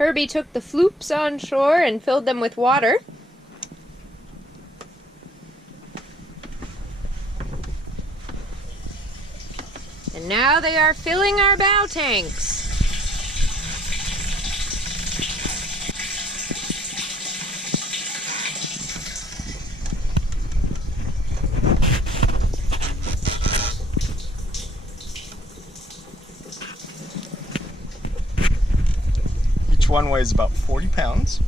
Herbie took the floops on shore and filled them with water. And now they are filling our bow tanks. Each one weighs about 40 pounds.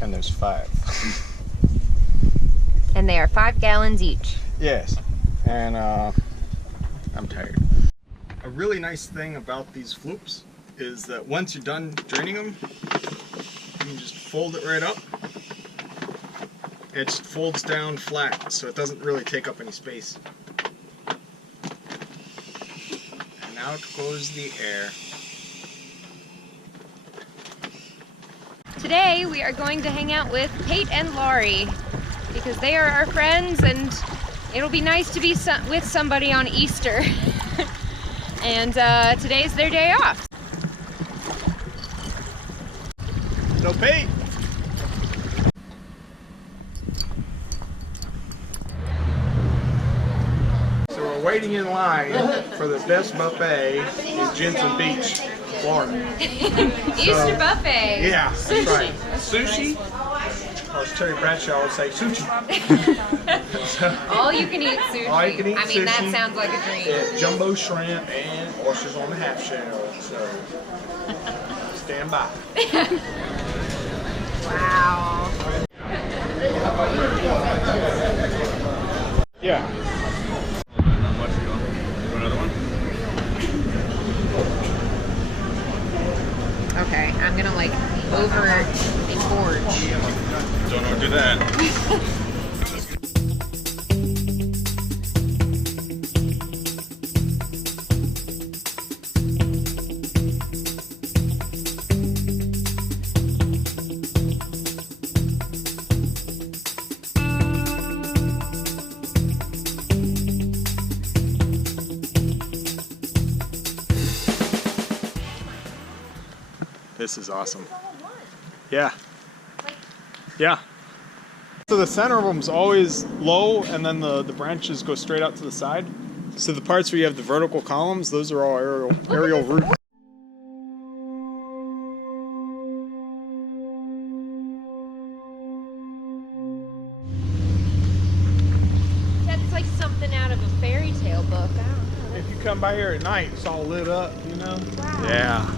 And there's 5. And they are 5 gallons each. Yes. And I'm tired. A really nice thing about these floops is that once you're done draining them, you can just fold it right up. It just folds down flat, so it doesn't really take up any space. And out goes the air. Today we are going to hang out with Pate and Laurie because they are our friends and it'll be nice to be with somebody on Easter. And today's their day off. No Pate! So we're waiting in line for the best buffet in Jensen Beach, Florida. Easter buffet. Yeah, that's right. Sushi? Or as Terry Bradshaw would say, sushi. All you can eat sushi. All you can eat I mean, sushi. that sounds like a dream. Yeah, jumbo shrimp and oysters on the half shell. So stand by. Wow. Yeah. Okay, I'm gonna like over-engorge. Don't do that. This is awesome. Yeah. Yeah. So the center of them is always low, and then the branches go straight out to the side. So the parts where you have the vertical columns, those are all aerial roots. That's like something out of a fairy tale book. I don't know. If you come by here at night, it's all lit up, you know? Wow. Yeah.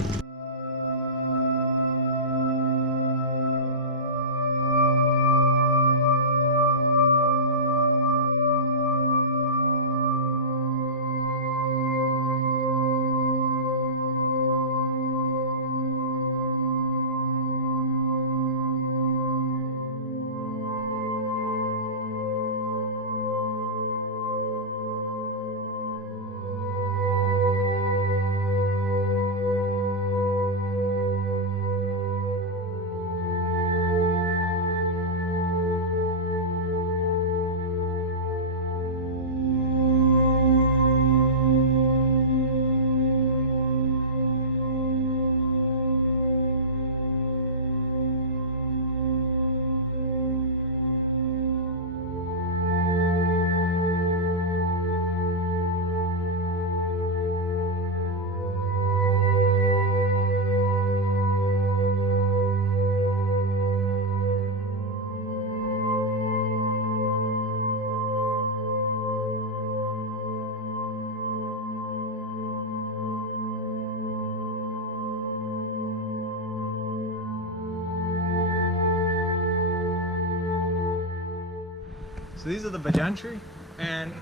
So these are the Banyan tree, and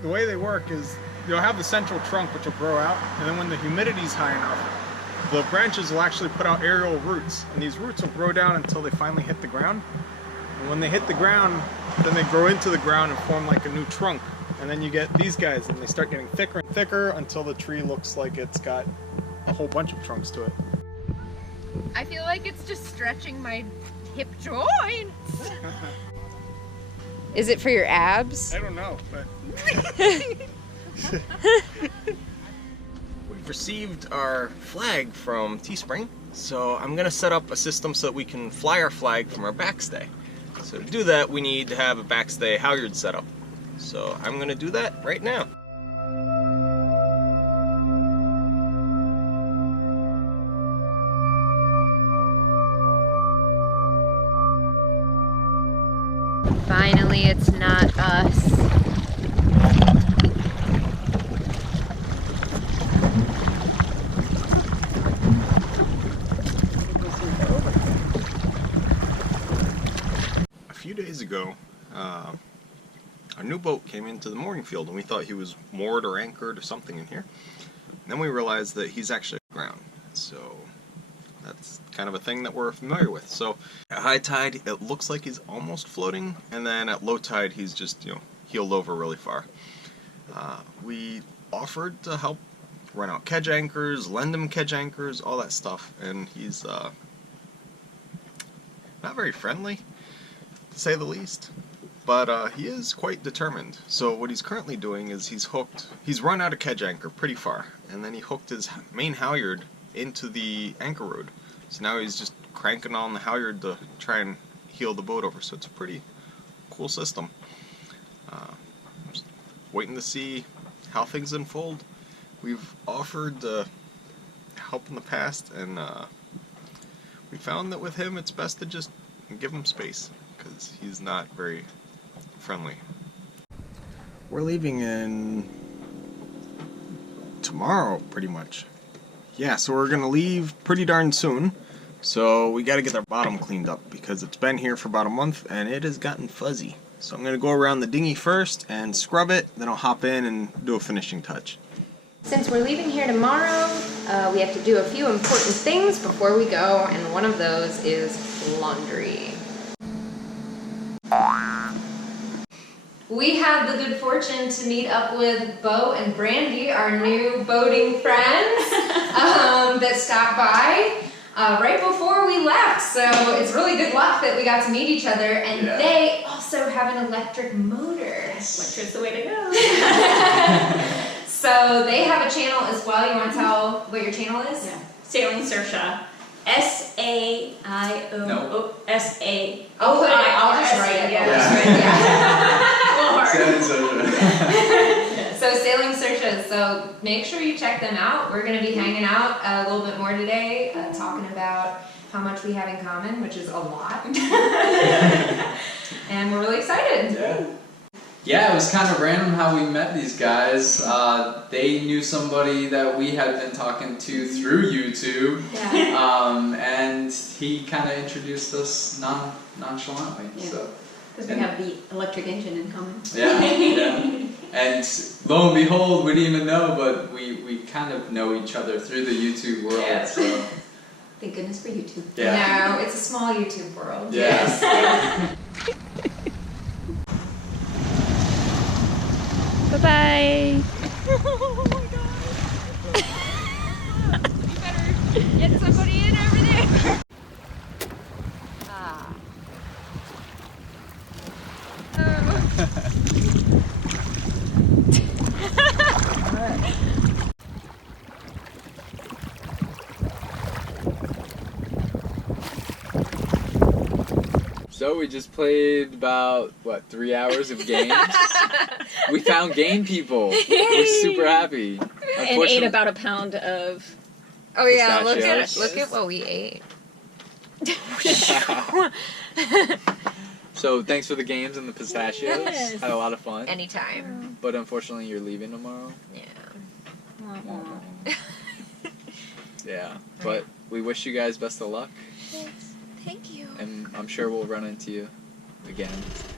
the way they work is you'll have the central trunk which will grow out, and then when the humidity is high enough, the branches will actually put out aerial roots, and these roots will grow down until they finally hit the ground. And when they hit the ground, then they grow into the ground and form like a new trunk. And then you get these guys, and they start getting thicker and thicker until the tree looks like it's got a whole bunch of trunks to it. I feel like it's just stretching my hip joints. Is it for your abs? I don't know, but... received our flag from Teespring, so I'm gonna set up a system so that we can fly our flag from our backstay. So to do that, we need to have a backstay halyard set up. So I'm gonna do that right now. Finally, it's not us. A few days ago, a new boat came into the mooring field, and we thought he was moored or anchored or something in here. And then we realized that he's actually ground. So that's kind of a thing that we're familiar with. So at high tide, it looks like he's almost floating, and then at low tide, he's just, you know, heeled over really far. We offered to help run out kedge anchors, lend him kedge anchors, all that stuff, and he's not very friendly, to say the least. But he is quite determined. So what he's currently doing is he's run out of kedge anchor pretty far, and then he hooked his main halyard into the anchor road. So now he's just cranking on the halyard to try and heel the boat over. So it's a pretty cool system. Just waiting to see how things unfold. We've offered help in the past, and we found that with him it's best to just give him space, because he's not very friendly. We're leaving in tomorrow, pretty much. Yeah, so we're gonna leave pretty darn soon. So we gotta get our bottom cleaned up, because it's been here for about a month and it has gotten fuzzy. So I'm gonna go around the dinghy first and scrub it, then I'll hop in and do a finishing touch. Since we're leaving here tomorrow, we have to do a few important things before we go, and one of those is laundry. We had the good fortune to meet up with Bo and Brandy, our new boating friends, that stopped by right before we left. So it's really good luck that we got to meet each other, and they also have an electric motor. Electric's the way to go. So they have a channel as well. You want to tell what your channel is? Yeah. Sailing Saoirse. S-A-I-O-S-A. I'll put it. I'll just write it. So Sailing Saoirse. So make sure you check them out. We're going to be hanging out a little bit more today, talking about how much we have in common, which is a lot. And we're really excited. Yeah, it was kind of random how we met these guys. They knew somebody that we had been talking to through YouTube, and he kind of introduced us nonchalantly. Yeah. So, because we have the electric engine in common. Yeah. And lo and behold, we didn't even know, but we kind of know each other through the YouTube world. Yeah. So. Thank goodness for YouTube. Yeah. No, it's a small YouTube world. Yes. Bye-bye. Oh my god. You better get somebody in over there. So we just played about, 3 hours of games? We found game people. We're super happy. And ate about a pound of... Oh yeah, look pistachios. at what we ate. So thanks for the games and the pistachios. Yes. Had a lot of fun. Anytime. But unfortunately you're leaving tomorrow. Yeah. Yeah. But we wish you guys best of luck. Thank you. And I'm sure we'll run into you again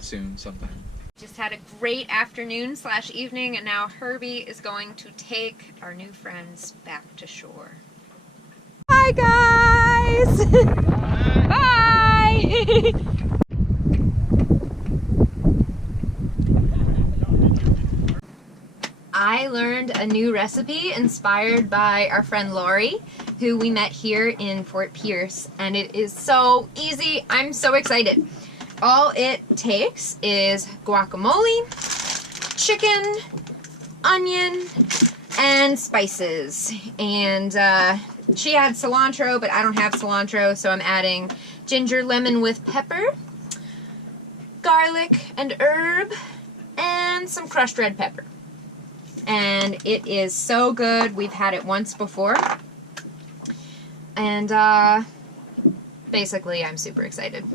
soon sometime. Just had a great afternoon/evening, and now Herbie is going to take our new friends back to shore. Hi guys! Bye! I learned a new recipe inspired by our friend Laurie, who we met here in Fort Pierce, and it is so easy. I'm so excited. All it takes is guacamole, chicken, onion, and spices. And she had cilantro, but I don't have cilantro, so I'm adding ginger, lemon with pepper, garlic and herb, and some crushed red pepper. And it is so good. We've had it once before. And basically, I'm super excited.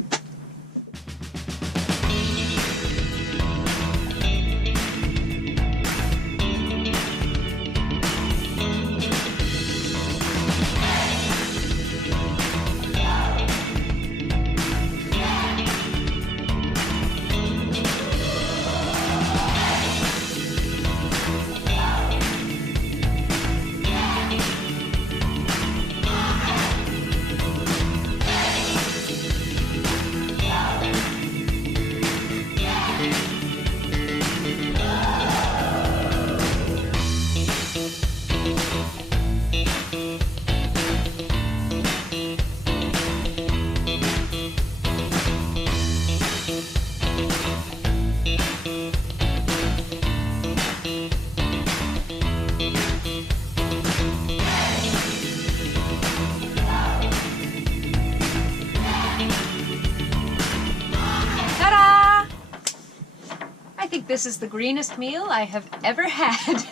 I think this is the greenest meal I have ever had.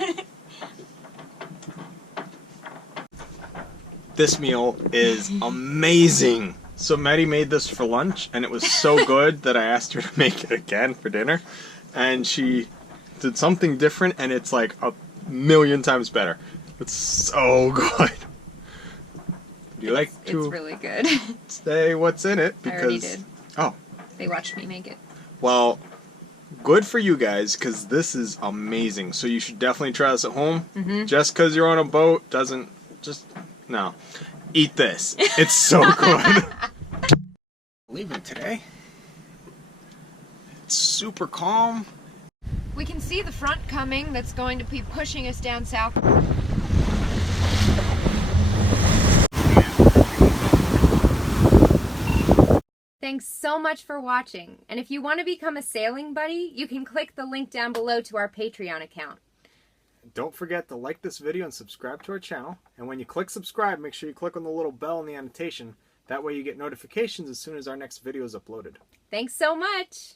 This meal is amazing. So Maddie made this for lunch, and it was so good that I asked her to make it again for dinner. And she did something different, and it's like a million times better. It's so good. Do you like to It's really good. say what's in it? I already did. Oh. They watched me make it. Well, good for you guys, because this is amazing. So you should definitely try this at home. Just because you're on a boat doesn't just... No. Eat this. It's so good. Leaving today. It's super calm. We can see the front coming that's going to be pushing us down south. Thanks so much for watching, and if you want to become a sailing buddy, you can click the link down below to our Patreon account. Don't forget to like this video and subscribe to our channel. And when you click subscribe, make sure you click on the little bell in the annotation. That way you get notifications as soon as our next video is uploaded. Thanks so much!